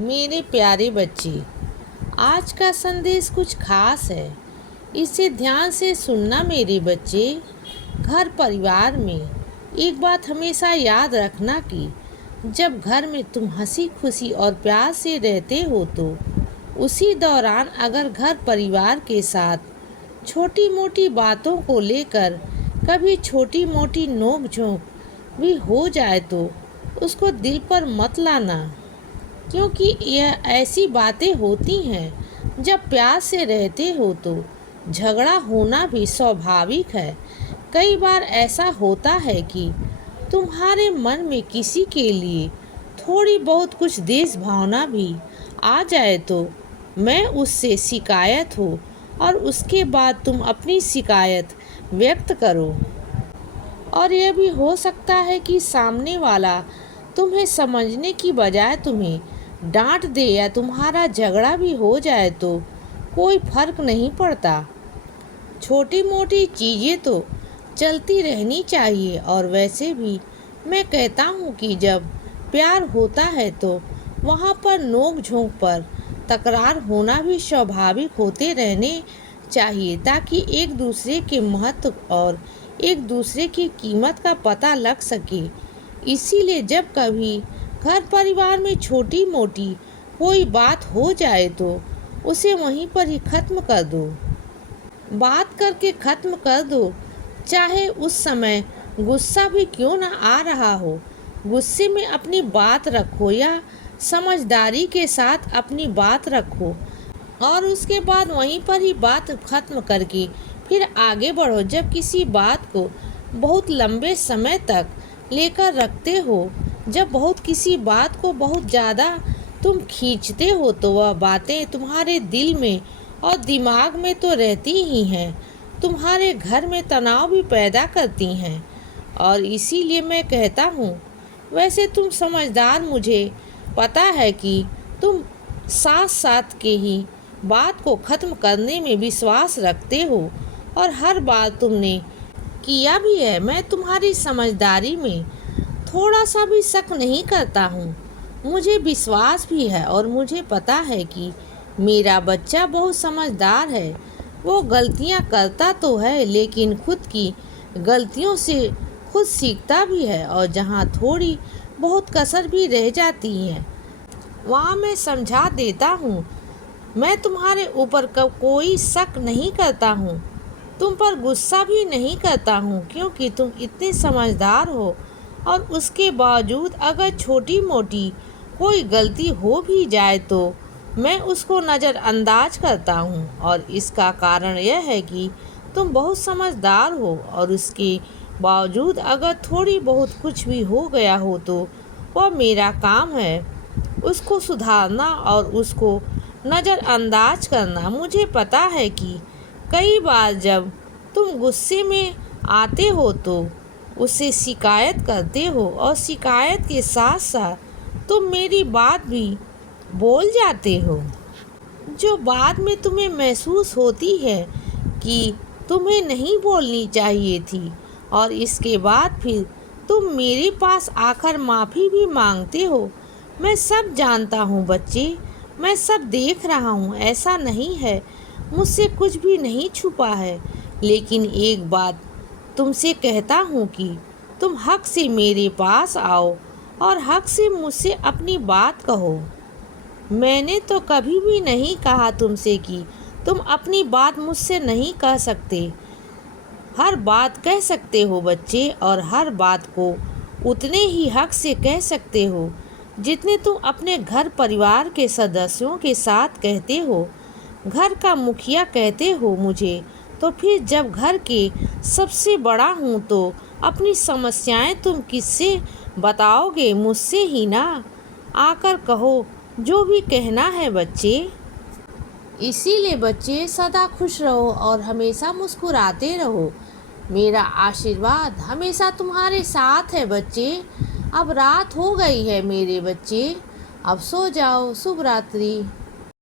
मेरे प्यारे बच्चे, आज का संदेश कुछ खास है। इसे ध्यान से सुनना मेरे बच्चे। घर परिवार में एक बात हमेशा याद रखना कि जब घर में तुम हंसी खुशी और प्यार से रहते हो तो उसी दौरान अगर घर परिवार के साथ छोटी मोटी बातों को लेकर कभी छोटी मोटी नोक झोंक भी हो जाए तो उसको दिल पर मत लाना, क्योंकि यह ऐसी बातें होती हैं जब प्यार से रहते हो तो झगड़ा होना भी स्वाभाविक है। कई बार ऐसा होता है कि तुम्हारे मन में किसी के लिए थोड़ी बहुत कुछ देश भावना भी आ जाए तो मैं उससे शिकायत हो और उसके बाद तुम अपनी शिकायत व्यक्त करो। और यह भी हो सकता है कि सामने वाला तुम्हें समझने की बजाय तुम्हें डांट दे या तुम्हारा झगड़ा भी हो जाए तो कोई फर्क नहीं पड़ता। छोटी मोटी चीज़ें तो चलती रहनी चाहिए। और वैसे भी मैं कहता हूँ कि जब प्यार होता है तो वहाँ पर नोक झोंक पर तकरार होना भी स्वाभाविक होते रहने चाहिए, ताकि एक दूसरे के महत्व और एक दूसरे की कीमत का पता लग सके। इसीलिए जब कभी घर परिवार में छोटी मोटी कोई बात हो जाए तो उसे वहीं पर ही ख़त्म कर दो। बात करके ख़त्म कर दो, चाहे उस समय गुस्सा भी क्यों ना आ रहा हो। गुस्से में अपनी बात रखो या समझदारी के साथ अपनी बात रखो और उसके बाद वहीं पर ही बात ख़त्म करके फिर आगे बढ़ो। जब किसी बात को बहुत लंबे समय तक लेकर रखते हो, जब किसी बात को बहुत ज़्यादा तुम खींचते हो तो वह बातें तुम्हारे दिल में और दिमाग में तो रहती ही हैं, तुम्हारे घर में तनाव भी पैदा करती हैं। और इसीलिए मैं कहता हूँ, वैसे तुम समझदार, मुझे पता है कि तुम साथ साथ के ही बात को ख़त्म करने में विश्वास रखते हो और हर बार तुमने किया भी है। मैं तुम्हारी समझदारी में थोड़ा सा भी शक नहीं करता हूँ। मुझे विश्वास भी है और मुझे पता है कि मेरा बच्चा बहुत समझदार है। वो गलतियाँ करता तो है लेकिन खुद की गलतियों से खुद सीखता भी है, और जहाँ थोड़ी बहुत कसर भी रह जाती है वहाँ मैं समझा देता हूँ। मैं तुम्हारे ऊपर कोई शक नहीं करता हूँ, तुम पर गुस्सा भी नहीं करता हूँ, क्योंकि तुम इतने समझदार हो। और उसके बावजूद अगर छोटी मोटी कोई गलती हो भी जाए तो मैं उसको नज़रअंदाज करता हूँ। और इसका कारण यह है कि तुम बहुत समझदार हो और उसके बावजूद अगर थोड़ी बहुत कुछ भी हो गया हो तो वह मेरा काम है उसको सुधारना और उसको नज़रअंदाज करना। मुझे पता है कि कई बार जब तुम गुस्से में आते हो तो उससे शिकायत करते हो और शिकायत के साथ साथ तुम मेरी बात भी बोल जाते हो, जो बाद में तुम्हें महसूस होती है कि तुम्हें नहीं बोलनी चाहिए थी। और इसके बाद फिर तुम मेरे पास आकर माफ़ी भी मांगते हो। मैं सब जानता हूँ बच्चे, मैं सब देख रहा हूँ, ऐसा नहीं है, मुझसे कुछ भी नहीं छुपा है। लेकिन एक बात तुमसे कहता हूँ कि तुम हक से मेरे पास आओ और हक से मुझसे अपनी बात कहो। मैंने तो कभी भी नहीं कहा तुमसे कि तुम अपनी बात मुझसे नहीं कह सकते। हर बात कह सकते हो बच्चे, और हर बात को उतने ही हक से कह सकते हो जितने तुम अपने घर परिवार के सदस्यों के साथ कहते हो। घर का मुखिया कहते हो मुझे, तो फिर जब घर के सबसे बड़ा हूँ तो अपनी समस्याएं तुम किससे बताओगे? मुझसे ही ना। आकर कहो जो भी कहना है बच्चे। इसीलिए बच्चे सदा खुश रहो और हमेशा मुस्कुराते रहो। मेरा आशीर्वाद हमेशा तुम्हारे साथ है बच्चे। अब रात हो गई है मेरे बच्चे, अब सो जाओ। शुभ रात्रि।